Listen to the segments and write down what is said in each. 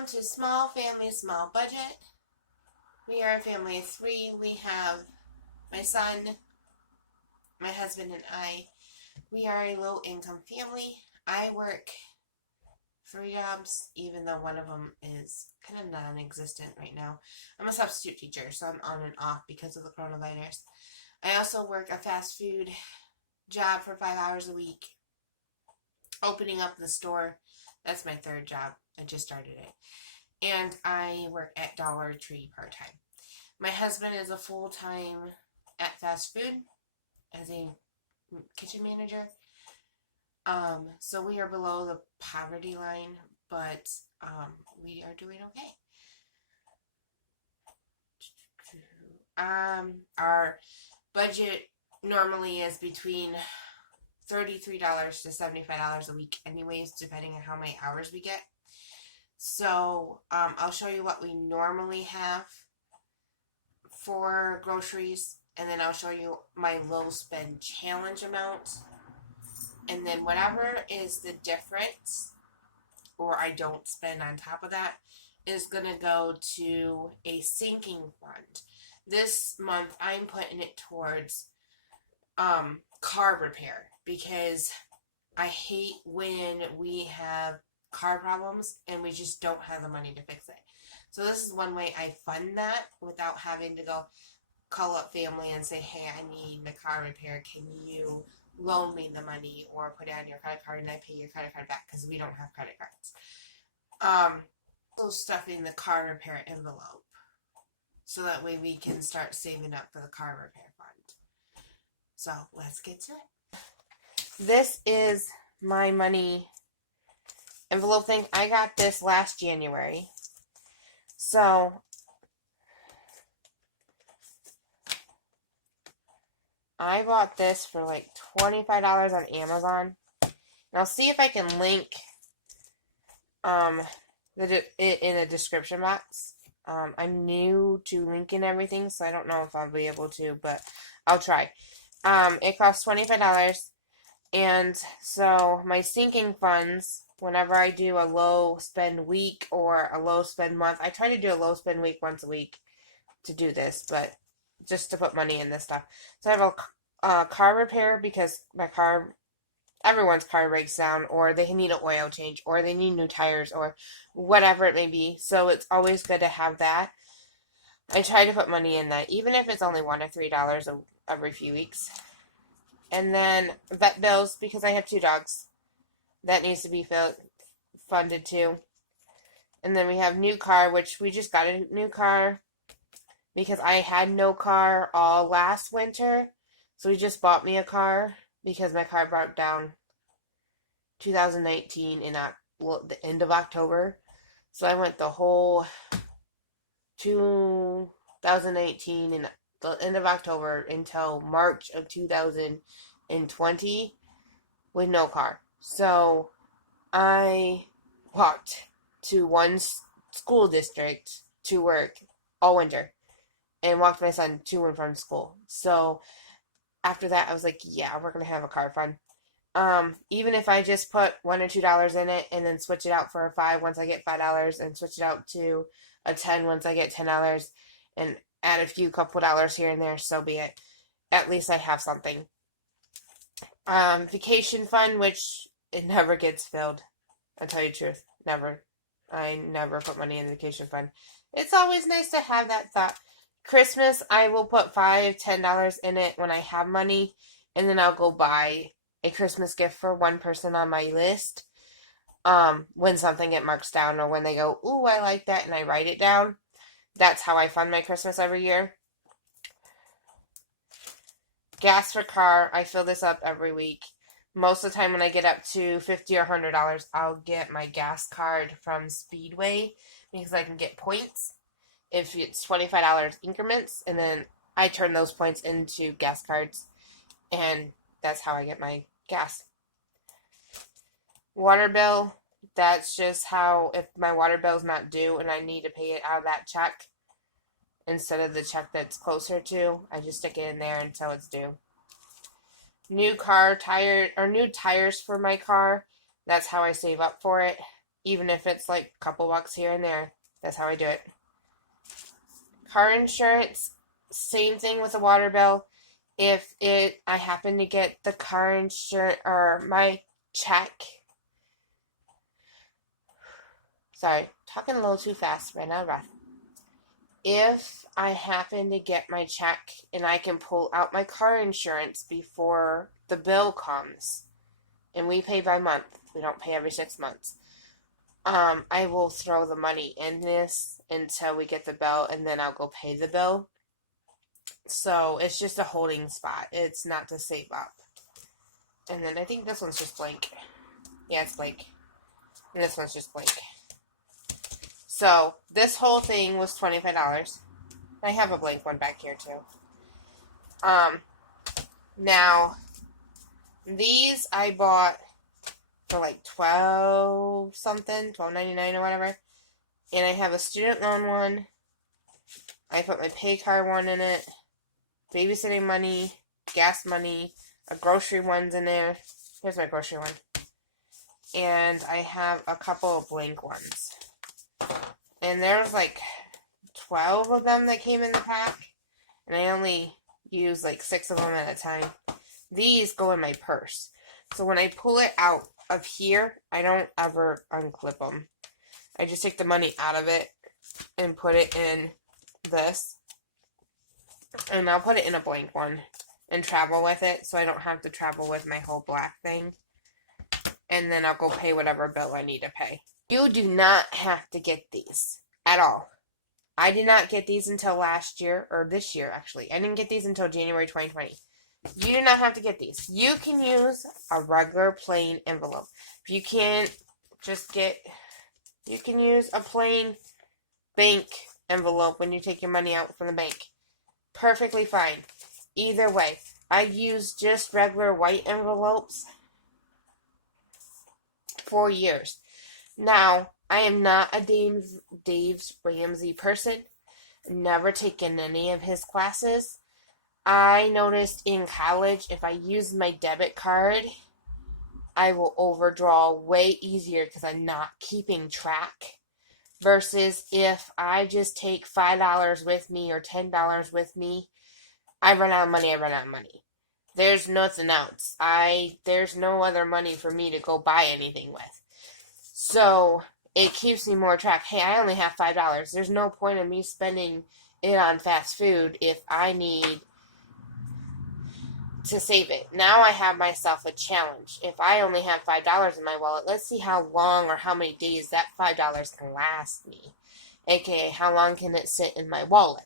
Welcome to Small Family, Small Budget. We are a family of three. We have my son, my husband, and I. We are a low-income family. I work 3 jobs, even though one of them is kind of non-existent right now. I'm a substitute teacher, so I'm on and off because of the coronavirus. I also work a fast food job for 5 hours a week, opening up the store. That's my third job. I just started it. And I work at Dollar Tree part-time. My husband is a full-time at fast food as a kitchen manager. So we are below the poverty line, but we are doing okay. Our budget normally is between $33 to $75 a week anyways, depending on how many hours we get. So I'll show you what we normally have for groceries, and then I'll show you my low spend challenge amount, and then whatever is the difference or I don't spend on top of that is gonna go to a sinking fund. This month I'm putting it towards car repair because I hate when we have car problems and we just don't have the money to fix it. So this is one way I fund that without having to go call up family and say, hey, I need the car repair. Can you loan me the money or put it on your credit card and I pay your credit card back because we don't have credit cards. So stuffing the car repair envelope so that way we can start saving up for the car repair fund. So let's get to it. This is my money envelope thing. I got this last January. So I bought this for like $25 on Amazon. And I'll see if I can link it in the description box. I'm new to linking everything, so I don't know if I'll be able to, but I'll try. It costs $25. And so my sinking funds, whenever I do a low spend week or a low spend month, I try to do a low spend week once a week to do this, but just to put money in this stuff. So I have a car repair because everyone's car breaks down, or they need an oil change, or they need new tires, or whatever it may be. So it's always good to have that. I try to put money in that, even if it's only $1 or $3 every few weeks. And then vet bills, because I have 2 dogs. That needs to be funded too. And then we have new car, which we just got a new car because I had no car all last winter. So we just bought me a car because my car broke down 2019 in the end of October. So I went the whole 2018 in the end of October until March of 2020 with no car. So I walked to one school district to work all winter and walked my son to and from school. So after that, I was like, yeah, we're going to have a car fund. Even if I just put $1 or $2 in it and then switch it out for a 5 once I get $5 and switch it out to a 10 once I get $10 and add a couple dollars here and there, so be it. At least I have something. Vacation fund, which it never gets filled. I'll tell you the truth. Never. I never put money in the vacation fund. It's always nice to have that thought. Christmas, I will put $5, $10 in it when I have money, and then I'll go buy a Christmas gift for one person on my list. When something gets marked down or when they go, ooh, I like that, and I write it down. That's how I fund my Christmas every year. Gas for car, I fill this up every week. Most of the time when I get up to $50 or $100, I'll get my gas card from Speedway because I can get points if it's $25 increments, and then I turn those points into gas cards, and that's how I get my gas. Water bill, that's just how, if my water bill's not due and I need to pay it out of that check instead of the check that's closer to, I just stick it in there until it's due. New tires for my car, that's how I save up for it. even if it's like a couple bucks here and there. That's how I do it. Car insurance, same thing with the water bill. If I happen to get the car insurance or my check. Sorry, talking a little too fast, ran out of breath. If I happen to get my check and I can pull out my car insurance before the bill comes, and we pay by month, we don't pay every 6 months, I will throw the money in this until we get the bill, and then I'll go pay the bill. So it's just a holding spot. It's not to save up. And then I think this one's just blank. Yeah, it's blank. And this one's just blank. So this whole thing was $25. I have a blank one back here too. Now these I bought for like $12 something, $12.99 or whatever. And I have a student loan one. I put my pay card one in it. Babysitting money, gas money, a grocery one's in there. Here's my grocery one. And I have a couple of blank ones. And there's like 12 of them that came in the pack. And I only use like 6 of them at a time. These go in my purse. So when I pull it out of here, I don't ever unclip them. I just take the money out of it and put it in this. And I'll put it in a blank one and travel with it so I don't have to travel with my whole black thing. And then I'll go pay whatever bill I need to pay. You do not have to get these at all. I did not get these until last year, or this year actually. I didn't get these until January 2020. You do not have to get these. You can use a regular plain envelope. If you can't just get, you can use a plain bank envelope when you take your money out from the bank. Perfectly fine. Either way, I use just regular white envelopes for years. Now, I am not a Dave Ramsey person. Never taken any of his classes. I noticed in college, if I use my debit card, I will overdraw way easier because I'm not keeping track. Versus if I just take $5 with me or $10 with me, I run out of money. There's nothing else. There's no other money for me to go buy anything with. So it keeps me more track. Hey, I only have $5. There's no point in me spending it on fast food if I need to save it. Now I have myself a challenge. If I only have $5 in my wallet, let's see how long or how many days that $5 can last me. AKA, how long can it sit in my wallet?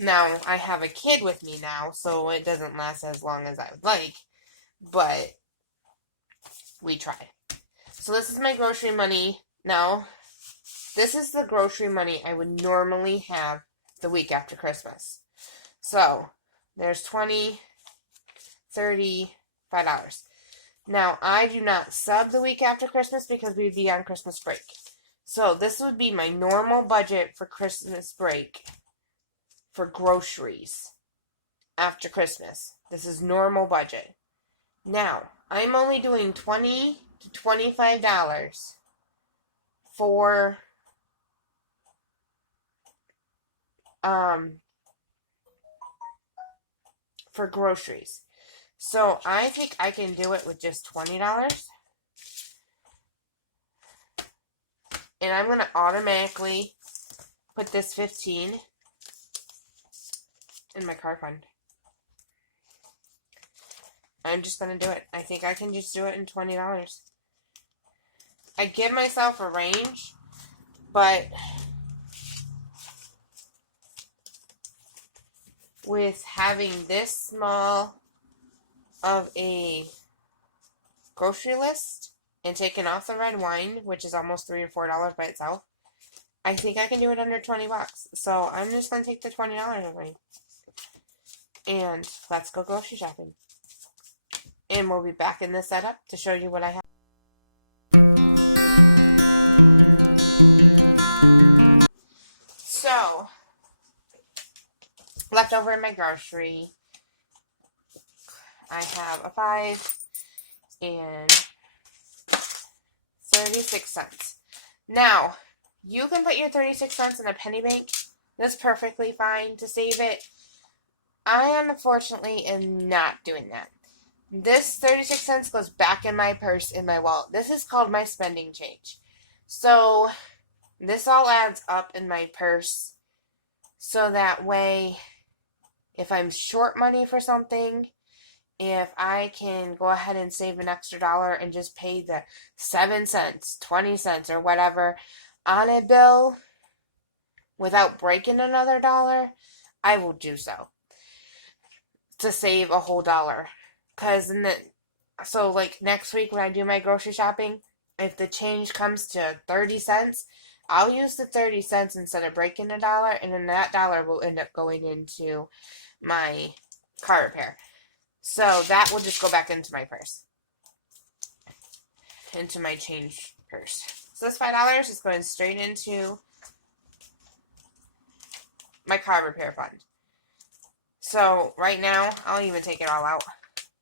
Now, I have a kid with me now, so it doesn't last as long as I would like, but we try. So this is my grocery money. Now, this is the grocery money I would normally have the week after Christmas. So, there's $20, $30, $5. Now, I do not sub the week after Christmas because we'd be on Christmas break. So, this would be my normal budget for Christmas break for groceries after Christmas. This is normal budget. Now, I'm only doing $20 to $25 for groceries. So I think I can do it with just $20. And I'm going to automatically put this $15 in my car fund. I'm just going to do it. I think I can just do it in $20. I give myself a range, but with having this small of a grocery list and taking off the red wine, which is almost $3 or $4 by itself, I think I can do it under $20. So I'm just going to take the $20 away. And let's go grocery shopping. And we'll be back in this setup to show you what I have. So, left over in my grocery, I have a $5 and $6 36 cents. Now, you can put your 36 cents in a penny bank. That's perfectly fine to save it. I unfortunately am not doing that. This 36 cents goes back in my purse, in my wallet. This is called my spending change. So, this all adds up in my purse. So that way, if I'm short money for something, if I can go ahead and save an extra dollar and just pay the 7 cents, 20 cents, or whatever on a bill without breaking another dollar, I will do so to save a whole dollar. Because so like next week when I do my grocery shopping, if the change comes to 30 cents, I'll use the 30 cents instead of breaking a dollar, and then that dollar will end up going into my car repair. So that will just go back into my purse, into my change purse. So this $5 is going straight into my car repair fund. So right now, I'll even take it all out.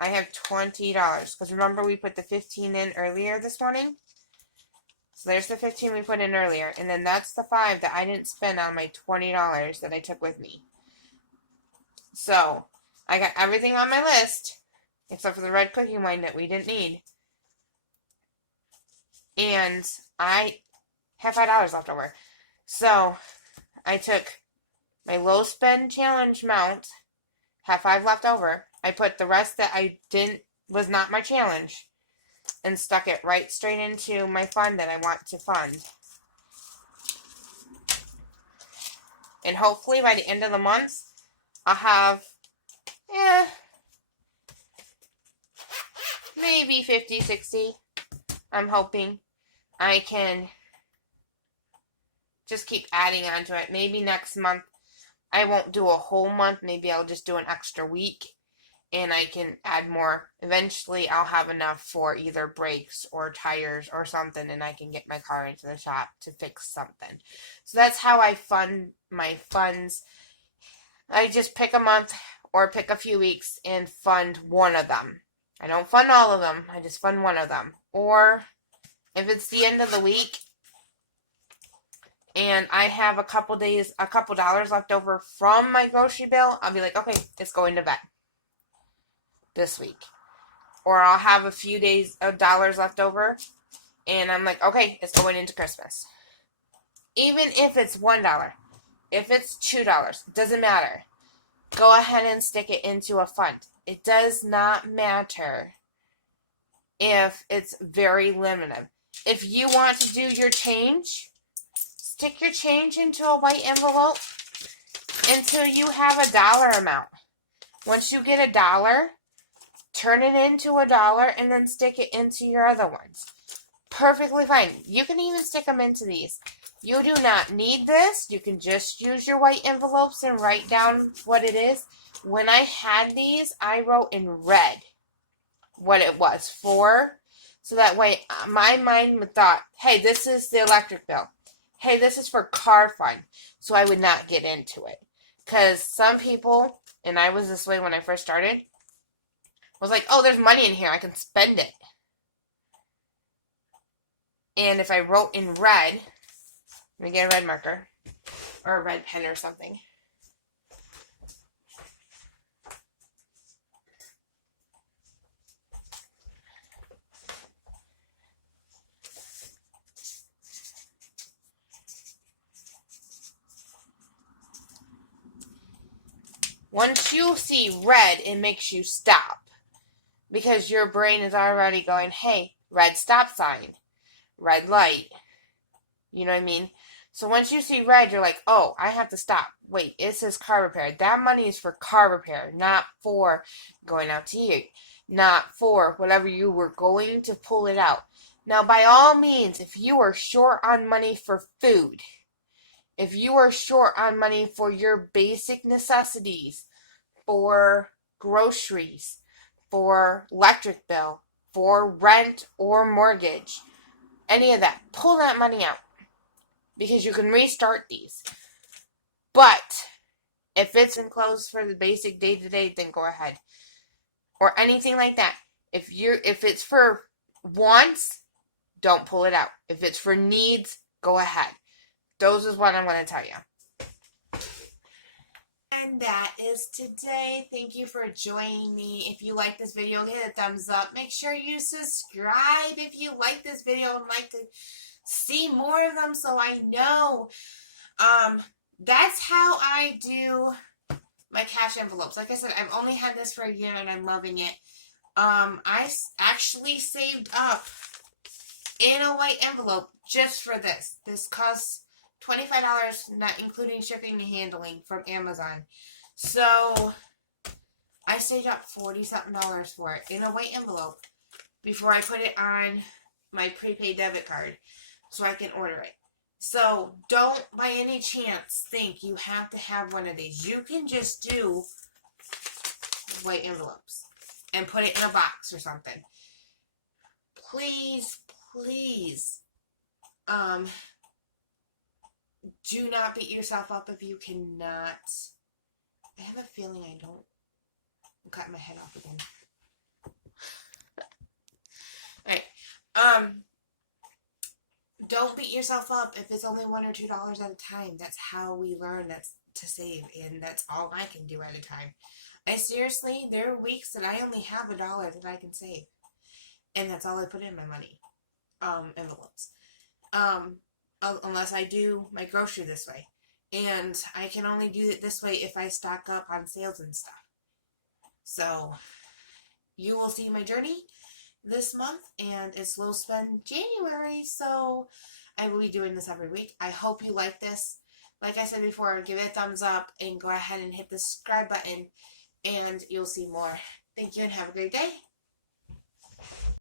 I have $20, because remember we put the 15 in earlier this morning? So there's the 15 we put in earlier, and then that's the $5 that I didn't spend on my $20 that I took with me. So I got everything on my list, except for the red cooking wine that we didn't need. And I have $5 left over. So I took my low spend challenge amount, have 5 left over. I put the rest that was not my challenge, and stuck it right straight into my fund that I want to fund. And hopefully by the end of the month, I'll have, maybe 50, 60. I'm hoping I can just keep adding on to it. Maybe next month I won't do a whole month. Maybe I'll just do an extra week, and I can add more. Eventually, I'll have enough for either brakes or tires or something, and I can get my car into the shop to fix something. So that's how I fund my funds. I just pick a month or pick a few weeks and fund one of them. I don't fund all of them. I just fund one of them. Or if it's the end of the week and I have a couple dollars left over from my grocery bill, I'll be like, okay, it's going to vet this week. Or I'll have a few dollars left over, and I'm like, okay, it's going into Christmas. Even if it's $1, if it's $2, doesn't matter. Go ahead and stick it into a fund. It does not matter if it's very limited. If you want to do your change, stick your change into a white envelope until you have a dollar amount. Once you get $1, turn it into $1 and then stick it into your other ones. Perfectly fine. You can even stick them into these. You do not need this. You can just use your white envelopes and write down what it is. When I had these, I wrote in red what it was for. So that way my mind thought, hey, this is the electric bill. Hey, this is for car fund. So I would not get into it. Because some people, and I was this way when I first started, was like, oh, there's money in here. I can spend it. And if I wrote in red, let me get a red marker or a red pen or something. Once you see red, it makes you stop. Because your brain is already going, hey, red stop sign, red light. You know what I mean? So once you see red, you're like, oh, I have to stop. Wait, it says car repair. That money is for car repair, not for going out to eat, not for whatever you were going to pull it out. Now, by all means, if you are short on money for food, if you are short on money for your basic necessities, for groceries, for electric bill, for rent or mortgage, any of that, pull that money out. Because you can restart these. But if it's enclosed for the basic day-to-day, then go ahead. Or anything like that. If it's for wants, don't pull it out. If it's for needs, go ahead. Those is what I'm going to tell you. And that is today. Thank you for joining me. If you like this video, hit a thumbs up. Make sure you subscribe if you like this video and like to see more of them so I know. That's how I do my cash envelopes. Like I said, I've only had this for a year and I'm loving it. I actually saved up in a white envelope just for this. This costs $25, not including shipping and handling, from Amazon. So I saved up $40-something for it in a white envelope before I put it on my prepaid debit card so I can order it. So don't by any chance think you have to have one of these. You can just do white envelopes and put it in a box or something. Please, please, do not beat yourself up if you cannot. I have a feeling I don't. I'm cutting my head off again. Alright. Don't beat yourself up if it's only $1 or $2 at a time. That's how we learn that's to save, and that's all I can do at a time. Seriously, there are weeks that I only have $1 that I can save. And that's all I put in my money. Envelopes. Unless I do my grocery this way. And I can only do it this way if I stock up on sales and stuff. So, you will see my journey this month, and it's Low Spend January, so I will be doing this every week. I hope you like this. Like I said before, give it a thumbs up and go ahead and hit the subscribe button, and you'll see more. Thank you and have a great day.